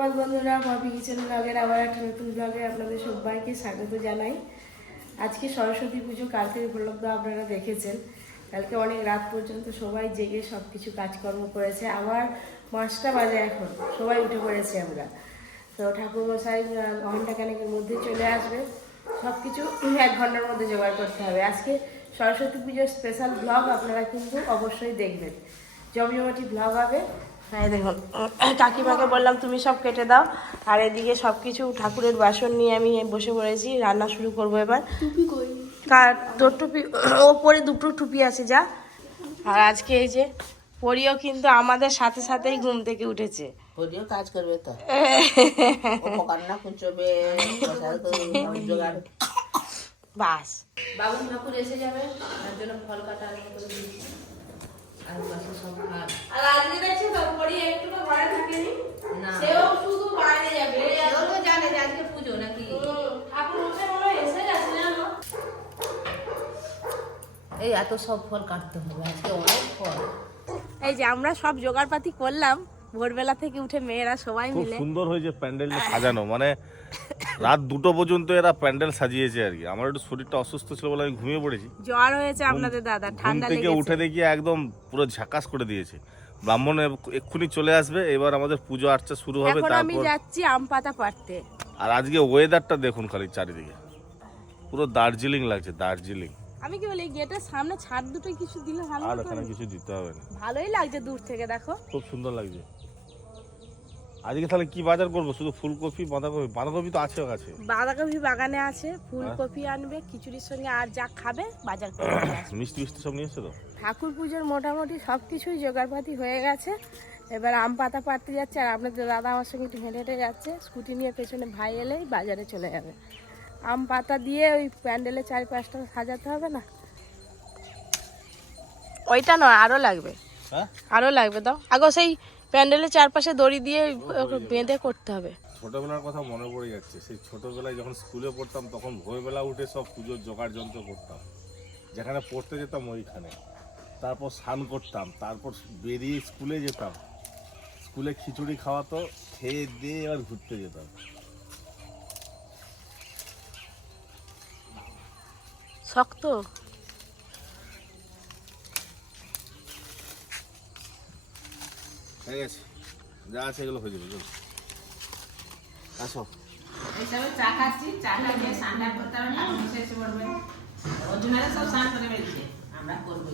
সুপ্রভাত বন্ধুরা ভাবি কিচেন ব্লগের আবার একটা নতুন ব্লগে আপনাদের সবাইকে স্বাগত জানাই। আজকে সরস্বতী পুজো কালকের উপলব্ধ আপনারা দেখেছেন। কালকে অনেক রাত পর্যন্ত সবাই জেগে সব কিছু কাজকর্ম করেছে। আবার পাঁচটা বাজে এখন সবাই উঠে পড়েছি আমরা। তো ঠাকুরমশাই আহ, ঘন্টাখানেকের মধ্যে চলে আসবে। সব কিছু এক ঘণ্টার মধ্যে জোগাড় করতে হবে। আজকে সরস্বতী পুজোর স্পেশাল ব্লগ আপনারা কিন্তু অবশ্যই দেখবেন। জমজমাটি ব্লগ হবে। হ্যাঁ দেখুন কাকিমাকে বললাম তুমি সব কেটে দাও। আর এদিকে সব কিছু ঠাকুরের বাসন নিয়ে আমি বসে পড়েছি রান্না শুরু করব এবার। কার। তোর টুপি ওপরে দুটো টুপি আছে যা। আর আজকে এই যে পরিও কিন্তু আমাদের সাথে সাথেই ঘুম থেকে উঠেছে। পরিও কাজ করবে তো। কুচবে বাস। বাবুল ঠাকুর এসে যাবে তার জন্য ফল কাটা আরম্ভ করে দিয়েছি। আর সব খাট আর আজকে দেখছি তো পরি একটু ঘরে থাকেনি। না। সেও শুধু বাইরে যাবে। ওরও জানে যে আজকে পুজো নাকি? ঠাকুর মশাই মনে এসে গেছে জানো? এই এত সব ফল কাটতে হবে আজকে অনেক ফল। এই যে আমরা সব জোগাড়পাতি করলাম ভোরবেলা থেকে উঠে মেয়েরা সবাই মিলে। সুন্দর হয়েছে প্যান্ডেলটা সাজানো মানে রাত দুটো পর্যন্ত এরা প্যান্ডেল সাজিয়েছে আর কি। আমার একটু শরীরটা অসুস্থ ছিল বলে আমি ঘুমিয়ে পড়েছি। জ্বর হয়েছে আপনাদের দাদা ঠান্ডা থেকে উঠে দেখি একদম পুরো ঝাকাস করে দিয়েছে। ব্রাহ্মণ এক্ষুনি চলে আসবে এবার আমাদের পুজো আর্চা শুরু হবে এখন আমি যাচ্ছি আম পাতা পাড়তে। আর আজকে ওয়েদারটা দেখুন খালি চারিদিকে। পুরো দার্জিলিং লাগছে দার্জিলিং। আমি কি বলি গেটের সামনে ছাদ দুটো কিছু দিলে ভালো আর এখানে কিছু দিতে হবে না। ভালোই লাগছে দূর থেকে দেখো। খুব সুন্দর লাগছে। আজকে তাহলে কি বাজার করব? শুধু ফুলকপি বাঁধাকপি? বাঁধাকপি তো আছে কাছে। বাঁধাকপি বাগানে আছে ফুলকপি আনবে খিচুড়ির সঙ্গে আর যা খাবে বাজার করে মিষ্টি মিষ্টি সব নিয়ে এসছো তো? ঠাকুর পুজোর মোটামুটি সব কিছুই জোগাড়পাতি হয়ে গেছে। এবার আম পাতা পাড়তে যাচ্ছে আর আপনাদের দাদা আমার সঙ্গে একটু হেঁটে হেঁটে যাচ্ছে। স্কুটি নিয়ে পেছনে ভাই এলেই বাজারে চলে যাবে। আম পাতা দিয়ে ওই প্যান্ডেলের চারিপাশটা সাজাতে হবে না? ওইটা নয় আরও লাগবে। হ্যাঁ? আরও লাগবে দাও। আগো সেই প্যান্ডেলের চারপাশে দড়ি দিয়ে বেঁধে করতে হবে। ছোটবেলার কথা মনে পড়ে যাচ্ছে। সেই ছোটবেলায় যখন স্কুলে পড়তাম তখন ভোরবেলা উঠে সব পুজোর জোগাড় যন্ত্র করতাম। যেখানে পড়তে যেতাম ওইখানে। তারপর স্নান করতাম। তারপর বেরিয়ে স্কুলে যেতাম। স্কুলে খিচুড়ি খাওয়াতো খেয়ে দিয়ে এবার ঘুরতে যেতাম। শক্ত? হয়ে গেছে। যা আছে এগুলো হয়ে যাবে চলো। আসো। এইসবে চা খাচ্ছি চা খাইয়ে স্নানটা করতে হবে মশাই এসে পড়বে। অর্জুনারা সব স্নান করে বেরিয়েছে আমরা করব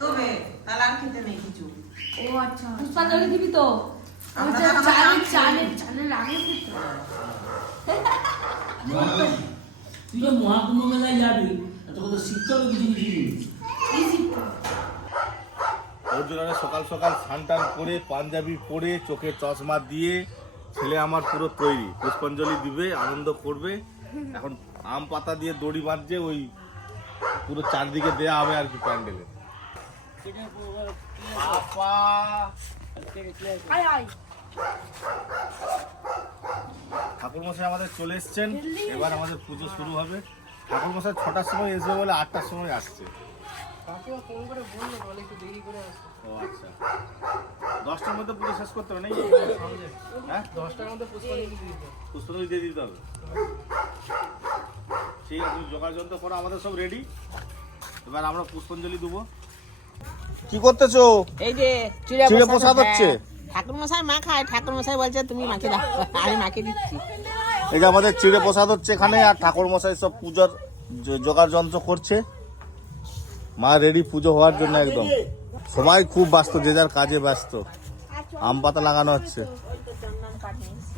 তবে তাহলে আর খেতে নেই কিছু। পুষ্পাঞ্জলি দিবি তো? আমরা তো খাবার চালের চালের আগে তুই মহাকুম্ভ মেলায় যাবি এত কথা শিখতে হবে কিছু কিছু ওর সকাল সকাল টান করে, পাঞ্জাবি পরে চোখে চশমা দিয়ে ছেলে আমার পুরো তৈরি। পুষ্পাঞ্জলি দিবে, আনন্দ করবে। এখন আম পাতা দিয়ে দড়ি বাঁধছে, ওই পুরো চারদিকে দেয়া হবে আর কি প্যান্ডেলে। আপা! আয় আয় ঠাকুর মশাই আমাদের চলে এসছেন। এবার আমাদের পুজো শুরু হবে। ঠাকুর মশাই ছটার সময় আসবে বলে আটটার সময় আসছে। ও আচ্ছা। দশটার মধ্যে পুজো শেষ করতে হবে নাকি? হ্যাঁ? দশটার মধ্যে পুষ্পাঞ্জলি দিয়ে দিতে হবে। ঠিক আছে জোগাড় যন্ত্র করো আমাদের সব রেডি এবার আমরা পুষ্পাঞ্জলি দেবো। কি করতেছো? এই যে চিড়ে চিড়ে প্রসাদ হচ্ছে? ঠাকুর মশাই মা খায় ঠাকুর মশাই বলছে তুমি মাকে দাও আমি মাকে দিচ্ছি। এই যে আমাদের চিড়ে প্রসাদ হচ্ছে এখানে আর ঠাকুর মশাই সব পূজার জোগাড় যন্ত্র করছে। মা রেডি পুজো হওয়ার জন্য একদম। সবাই খুব ব্যস্ত যে যার কাজে ব্যস্ত। আম পাতা লাগানো হচ্ছে।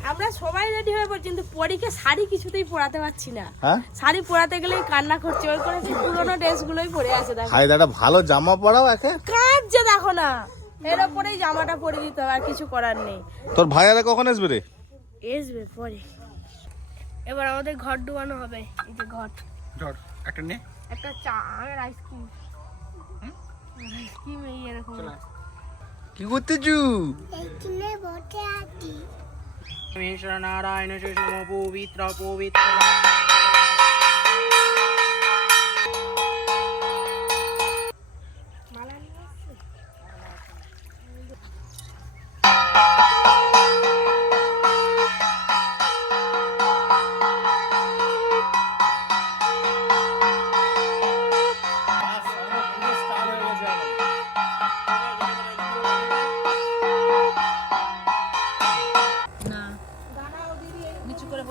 আমরা সবাই রেডি হয়ে পড়ছি কিন্তু পরীকে শাড়ি কিছুতেই পরাতে পারছি না। হ্যাঁ? শাড়ি পরাতে গেলেই কান্না করছে ওই করে সেই পুরোনো ড্রেসগুলোই পরে আছে দেখো। হাই দাদা ভালো জামা পরাও একে? কাঁদছে দেখো না। এর ওপরেই জামাটা পরে দিতে হবে আর কিছু করার নেই। তোর ভাইয়ারা কখন আসবে রে? আসবে পরে। এবার আমাদের ঘর ডুবানো হবে এই যে ঘর। একটা নে। একটা চা আর আইসক্রিম। আইসক্রিম এই বসে আছি। করতেছু নারায়ণ শিশু পবিত্র পবিত্র।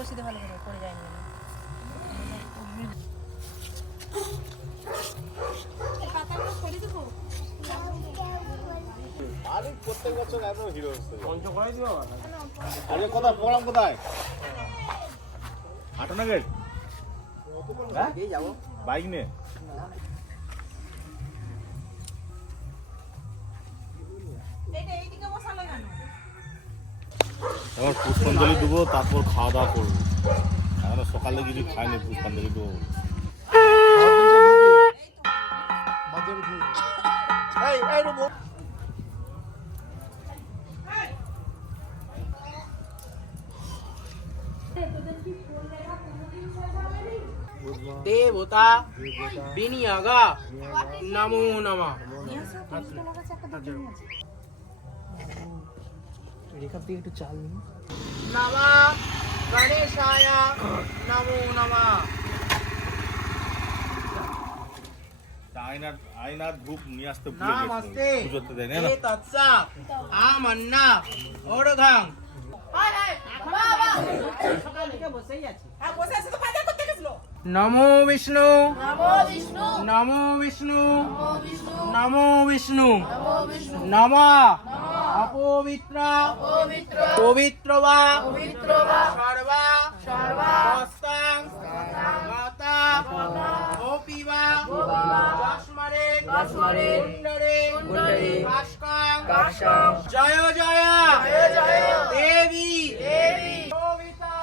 বসিতে ভালো করে পড়ে যায় না। প্রত্যেক বছর এমন হিরো আজকে কোথায়? প্রোগ্রাম কোথায়? আটনা গেট হ্যাঁ? বাইক নিয়ে এবার পুষ্পাঞ্জলি দেবো তারপর খাওয়া দাওয়া করব। এখন সকালে কিছু খাইনি পুষ্পাঞ্জলি দেবো। দেবতা বিনিয়াগা। নমো নমঃ। নমা গণেশায় নমো নমঃ। আয়নার আয়নার ধূপ নিয়ে আসতে ভুলে গেছি নমস্তে পুজোতে দেয় না এ তৎসা আমন্না ওড়ঘং নমো বিষ্ণু। নমো বিষ্ণু। নমো বিষ্ণু। নমা। অপবিত্র পবিত্র বা সর্বা হস্তাং মাতা গোপী বা যস্মরে কুণ্ডরে কাষ্কাং জয় জয় দেবী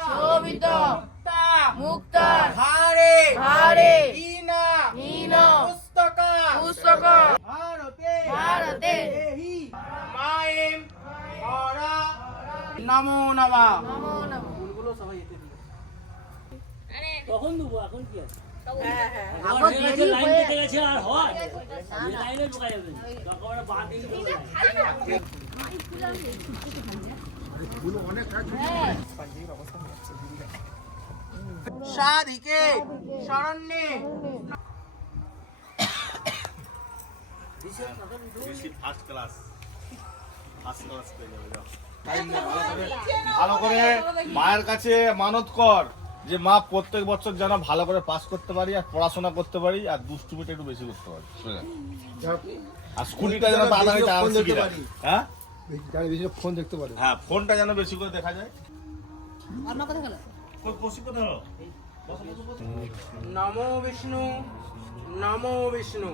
শোভিতা মুক্তা মুক্তা হারে হারে হীনা হীনা পুস্তক পুস্তক ভারতে। মায়েম হরা নমো নমঃ। নমো নমঃ। ফুলগুলো সবাই এতে দিও তখন দেবো এখন কি আছে? আমার হয়ে গেছে, লাইন কেটে গেছে আর হয় এই লাইনে ঢোকা যাবে না। তখন ওরা বাঁ দিকে চলে যায়। সাধিকে শরণ্যে ফার্স্ট ক্লাস ফার্স্ট ক্লাস পেয়ে যাবে ভালো করে মায়ের কাছে মানত কর যে মা প্রত্যেক বছর যেন ভালো করে পাস করতে পারি আর পড়াশোনা করতে পারি আর দুষ্টুমিটা একটু বেশি করতে পারি। আর স্কুটিটা যেন তাড়াতাড়ি যায় হ্যাঁ? ফোন দেখতে পারে। হ্যাঁ ফোনটা যেন বেশি করে দেখা যায়? নমো বিষ্ণু। নমো বিষ্ণু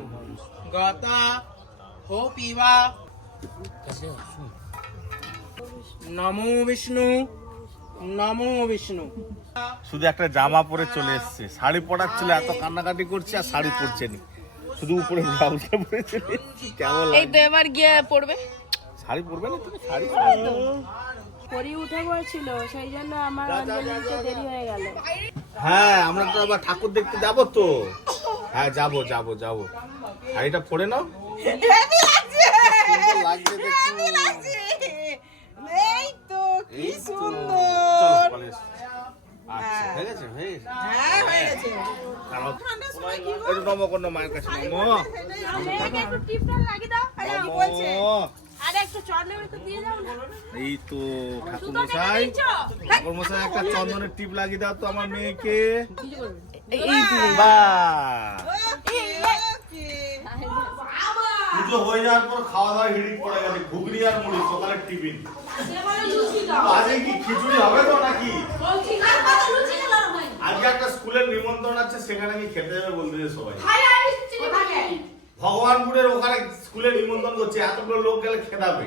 গতা হো পিবা নমো বিষ্ণু নমো বিষ্ণু শুধু একটা জামা পরে চলে এসছে। শাড়ি পরার ছিল এত কান্নাকাটি করছে আর শাড়ি পরছে নি। শুধু উপরে ব্লাউজটা পরে চলে কেমন এই তো এবার গিয়ে পড়বে শাড়ি পরবে না তুমি শাড়ি পরি উঠে পড়ছিল সেই জন্য আমার অঞ্জলি দেরি হয়ে গেল। হ্যাঁ আমরা তো আবার ঠাকুর দেখতে যাব তো। হ্যাঁ যাব যাব যাব। শাড়িটা পরে নাও। এই তো। আচ্ছা, হয়ে। হয়ে। হ্যাঁ হয়ে ঠাকুর মশাই ঠাকুর মশাই একটা চন্দনের টিপ লাগিয়ে দাও তো আমার মেয়েকে। বাহ। পুজো হয়ে যাওয়ার পর খাওয়া দাওয়া হিড়িক পড়ে গেছে ঘুগনি আর মুড়ি সকালের টিফিন। আজকে কি খিচুড়ি হবে তো নাকি? আজকে একটা স্কুলের নিমন্ত্রণ আছে সেখানে কি খেতে যাবে বলতে সবাই। ভগবানপুরের ওখানে স্কুলে নিমন্ত্রণ করছে এতগুলো লোক গেলে খেদাবে।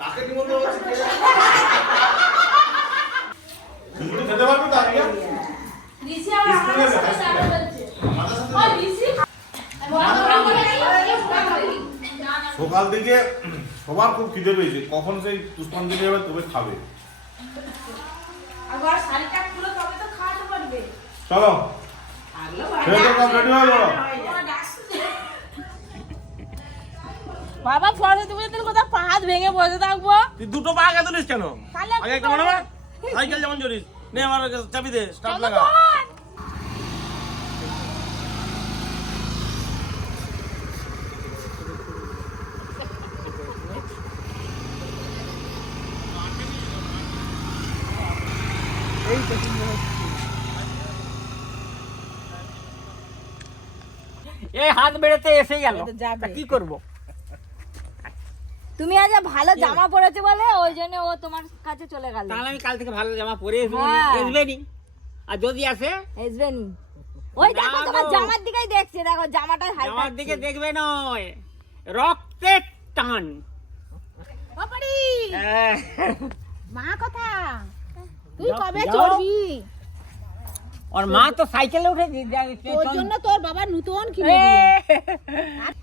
কাকে নিমন্ত্রণ হচ্ছে কে স্কুলে থেকে সবার খুব খিদে পেয়েছে। কখন সেই পুষ্পাঞ্জলি হবে তবে খাবে। চলো। বাবা সরস্বতী পুজোর দিন কোথাও পা হাত ভেঙে বসে থাকব? তুই দুটো পা আগে তুলিস কেন? আগে একটা মনে হয় সাইকেল যেমন চড়িস নে আমার চাবি দে স্টার্ট লাগা তখন এই হাত বেড়েতে এসে গেল তা কি করব তুমি আজ ভালো জামা পরেছো বলে ওই জন্য ও তোমার কাছে চলে গেল। তাহলে আমি কাল থেকে ভালো জামা পরে আসব হ্যাঁ। আর যদি আসে? আসবে নি। ওই দেখো তোমার জামার দিকেই দেখছে দেখো জামাটাই হাই আমার দিকে দেখবে নয়। রক্তের টান। হ্যাঁ। মা কথা তুই কবে। চড়বি? ওর মা তো সাইকেলে উঠে তোর জন্য তোর বাবা নতুন কিনে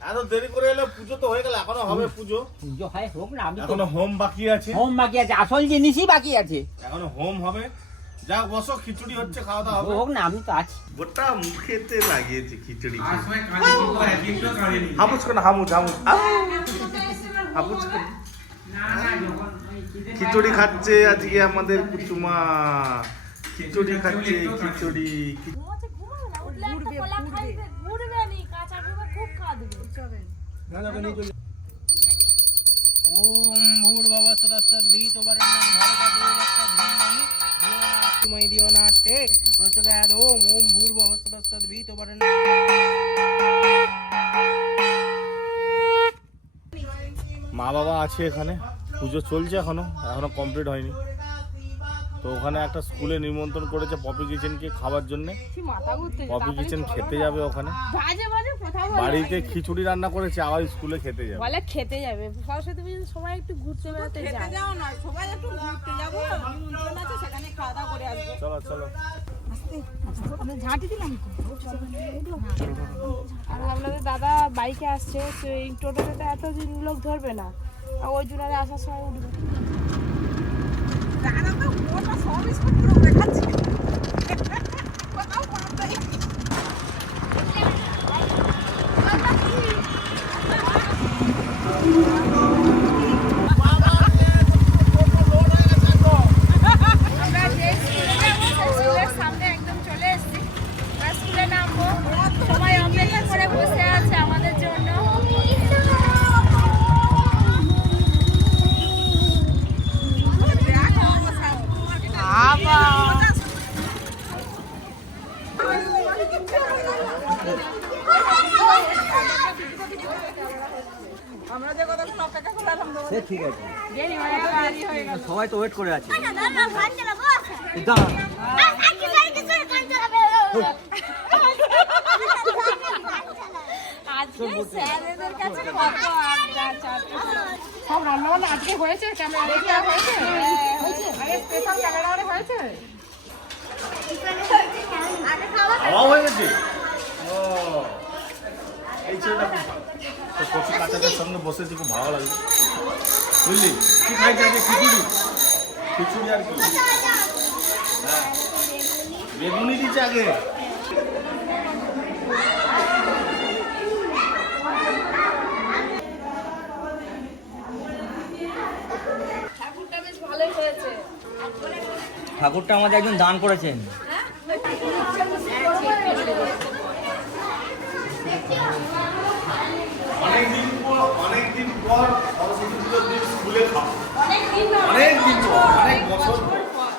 এত দেরি করে এলে পুজো তো হয়ে গেল এখনও হবে পুজো। পুজো হয় হোক না আমি এখনও হোম বাকি আছে। হোম বাকি আছে আসল জিনিসই বাকি আছে। এখনও হোম হবে। যা বসো খিচুড়ি হচ্ছে খাওয়া দাওয়া হবে। হোক না আমি তো আছি। গোটা মুখেতে লাগিয়েছে খিচুড়ি। হামুচ করে হামুচ হামুচ হামুচ করে। খিচুড়ি খাচ্ছে আজকে আমাদের কুচুমা। খিচুড়ি খাচ্ছে খিচুড়ি মা বাবা আছে এখানে পুজো চলছে এখনও এখনও কমপ্লিট হয়নি। তো ওখানে একটা স্কুলে নিমন্ত্রণ করেছে পপি কিচেনকে খাওয়ার জন্য। পপি কিচেন খেতে যাবে ওখানে। বাজে বাজে কথা বাড়িতে খিচুড়ি রান্না করেছে আবার স্কুলে খেতে যাবে। বলে খেতে যাবে। সরস্বতী পুজো সবাই একটু ঘুরতে বেড়াতে যায় চলো চলো। আর আপনাদের দাদা বাইকে আসছে তো এই টোটোতে এত দিন লোক ধরবে না। আর ওই জন্য আসার সময় উঠবে। আমরা সে ঠিক আছে। সবাই তো ওয়েট করে আছে। সব রান্না বান্না আজকে হয়েছে ক্যামেরা হয়েছে আরে স্পেশাল ক্যামেরা হয়েছে খাওয়া হয়ে গেছে? ও এই ছেলেটা। তো কচি কাচাদের সঙ্গে বসেছি খুব ভালো লাগে। বুঝলি? কি খিচুড়ি? খিচুড়ি আর কি? হ্যাঁ। বেগুনি দিচ্ছে আগে। ঠাকুরটা বেশ ঠাকুরটা আমাদের একজন দান করেছেন। অনেকদিন পর অনেকদিন পর সরস্বতী পুজোর দিন স্কুলে খাব। অনেক দিন পর অনেক বছর পর।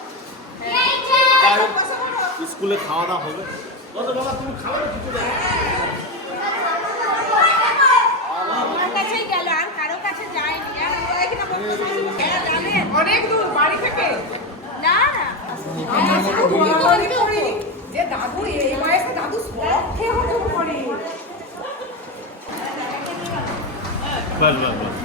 স্কুলে খাওয়া দাওয়া হবে। কত বাবা তুমি খাবে খিচুড়ি আমার কাছেই গেল আর কারও কাছে হ্যাঁ? অনেক দূর বাড়ি থেকে? না না যে দাদু এই বয়সে দাদু সব খেয়ে হজম করে বাস বাস বাস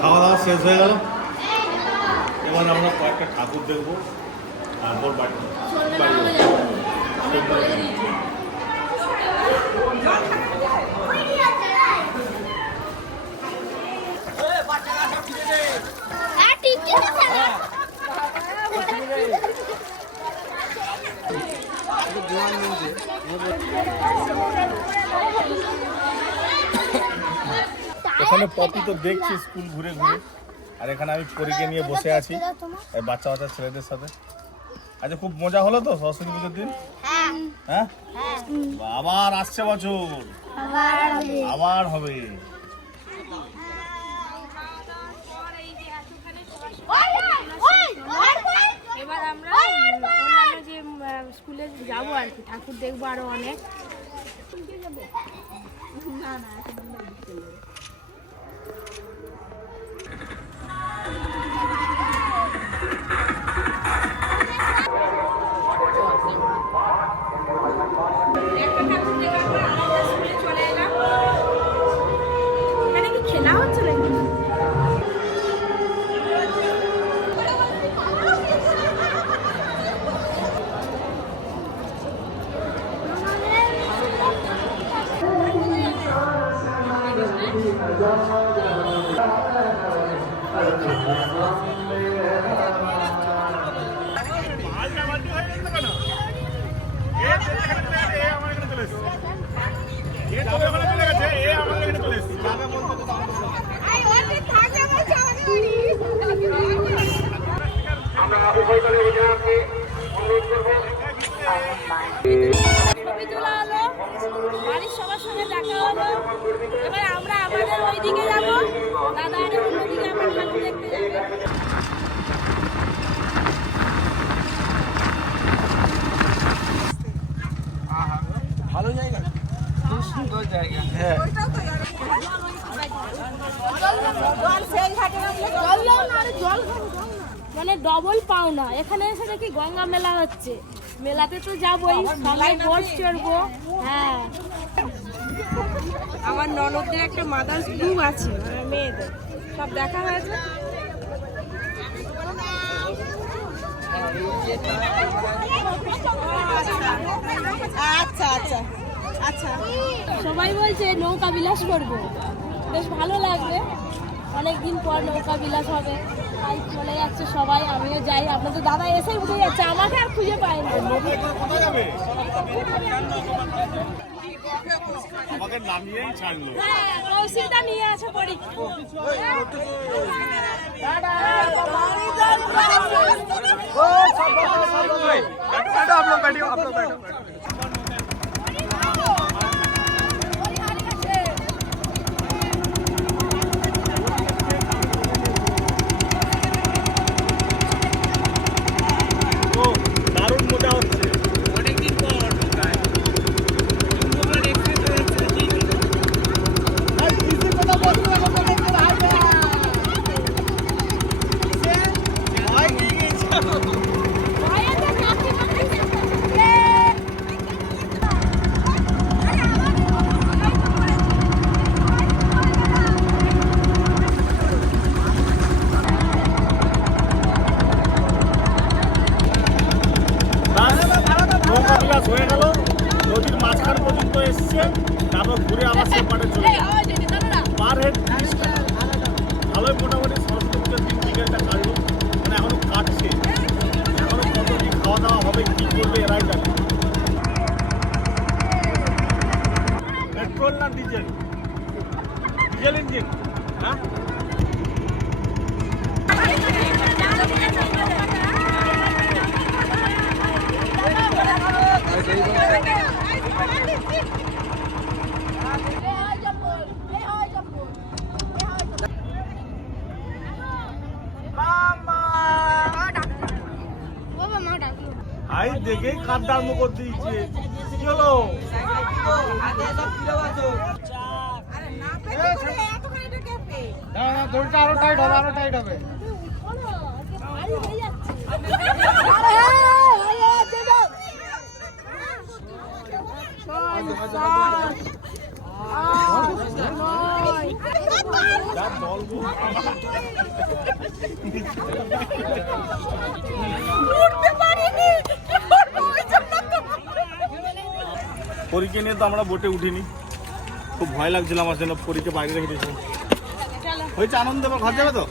খাওয়া দাওয়া শেষ হয়ে গেল। এবার আমরা কয়েকটা ঠাকুর দেখব। তারপর Thank you. এখানে পপি তো দেখছি স্কুল ঘুরে ঘুরে। আর এখানে আমি পরীকে নিয়ে বসে আছি বাচ্চা বাচ্চা ছেলেদের সাথে। আচ্ছা খুব মজা হলো তো সরস্বতী পুজোর দিন? হ্যাঁ। আবার আসছে বছর। আবার হবে। এবার আমরা অন্যান্য যে স্কুলে যাব আর কি ঠাকুর দেখব আরও অনেক। এখানে ডবল পাওনা এখানে এসে দেখি গঙ্গা মেলা হচ্ছে। মেলাতে তো যাবোই সবাই বোট চড়বো। হ্যাঁ। আমার ননদদের একটা মাদার্স গ্রুপ আছে মানে মেয়েদের। সব দেখা হয়েছে আচ্ছা আচ্ছা আচ্ছা। সবাই বলছে নৌকা বিলাস করব। বেশ ভালো লাগবে। অনেকদিন পর নৌকা বিলাস হবে। তাই চলে যাচ্ছে সবাই আমিও যাই আপনাদের দাদা এসেই উঠে যাচ্ছে আমাকে আর খুঁজে পায় না আমাকে নামিয়েই ছাড়লো হ্যাঁ, কৌশিকটা নিয়ে আছে পরি ও দারুণ মজা হচ্ছে ব্যাস, নৌকা বিলাস হয়ে গেল নদীর মাঝখান পর্যন্ত এসছে তারপর ঘুরে আবার সেপারে চলে গেল পার হেড তিরিশ টাকা ভালোই মোটামুটি সরস্বতী পুজোর দিন বিকেলটা কাটলো মানে এখনও কাটছে এখনও কত কি খাওয়া দাওয়া হবে কি করবে এরাই জানে পেট্রোল না ডিজেল ডিজেল ইঞ্জিন হ্যাঁ আই দেখেই কান্দার মুখ দিয়েছে। কি হলো? না না দড়িটা আরও টাইট হবে আরও টাইট হবে যা জল গো। পরীকে নিয়ে তো আমরা বোটে উঠিনি। খুব ভয় লাগছিল আমার জন্য পরীকে বাইরে রেখে দিয়েছিলাম হয়েছে আনন্দ এবার ঘর যাবে তো?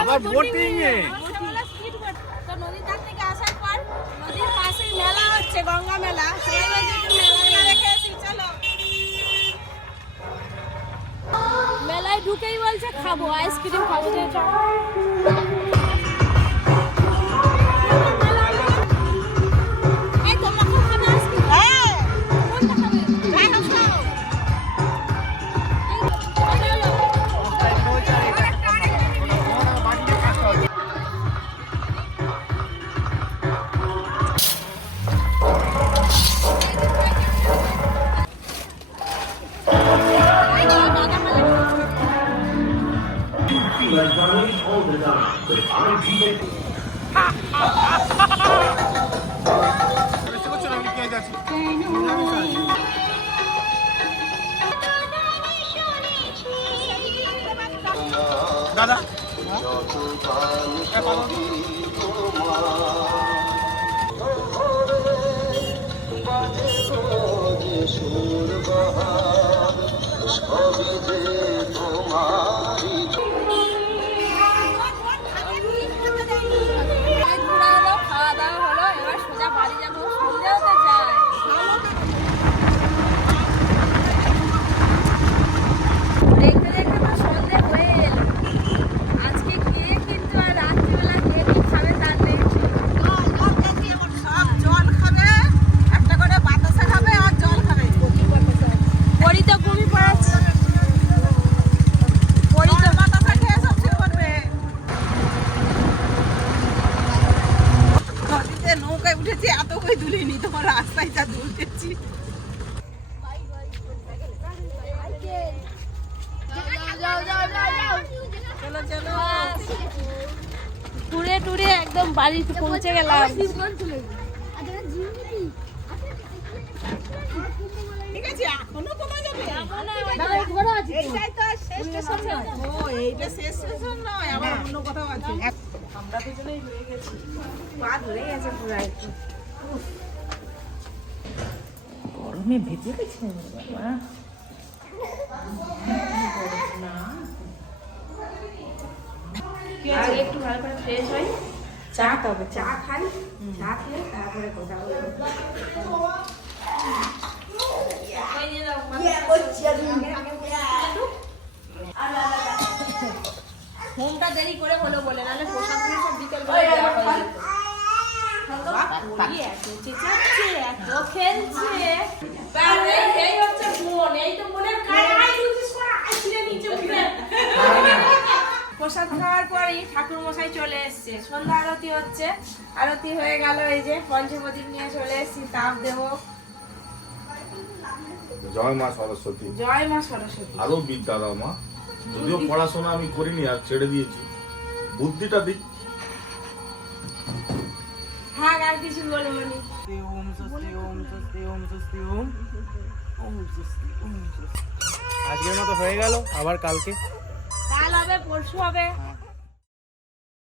আবার বোটিং এ হচ্ছে গঙ্গা মেলা। মেলায় ঢুকেই বলছে খাব আইসক্রিম খাব একদম বাড়িতে পৌঁছে গেলাম। ঠিক আছে এখনও কমা যাবে? এইটাই তো শেষ স্টেশন ও এইটা শেষ স্টেশন নয় আবার অন্য কোথাও আছে। আমরা দুজনেই হয়ে গেছি। পা ধরে গেছে পুরো একটু গরমে ভেজে গেছে বাবা। আগে একটু ভালো করে ফ্রেশ হই চা খাবে চা। খাই চা খেয়ে তারপরে কথা বলব। ঘুমটা দেরি করে হলো বলে নাহলে প্রসাদগুলো সব বিকেল এত খেলছে। তার এই- এই হচ্ছে বোন, এই তো বোনের গায়ে হাই দিয়েছিস করে, হাই ছিঁড়ে নিচে উঠবে। প্রসাদ খাওয়ার পরই ঠাকুর মশাই চলে এসছে। সন্ধ্যা আরতি হচ্ছে। আরতি হয়ে গেল এই যে পঞ্চমদীপ নিয়ে চলে এসছি তাপ দেব। জয় মা সরস্বতী। জয় মা সরস্বতী। আরও বিদ্যা দাও মা। যদিও পড়াশোনা আমি করিনি আর ছেড়ে দিয়েছি। বুদ্ধিটা দিই থাক আর কিছু বলব নি। ওম স্বস্তি ওম স্বস্তি ওম স্বস্তি ওম ওম স্বস্তি ওম স্বস্তি আজকের মতো হয়ে গেল আবার কালকে। কাল হবে পরশু হবে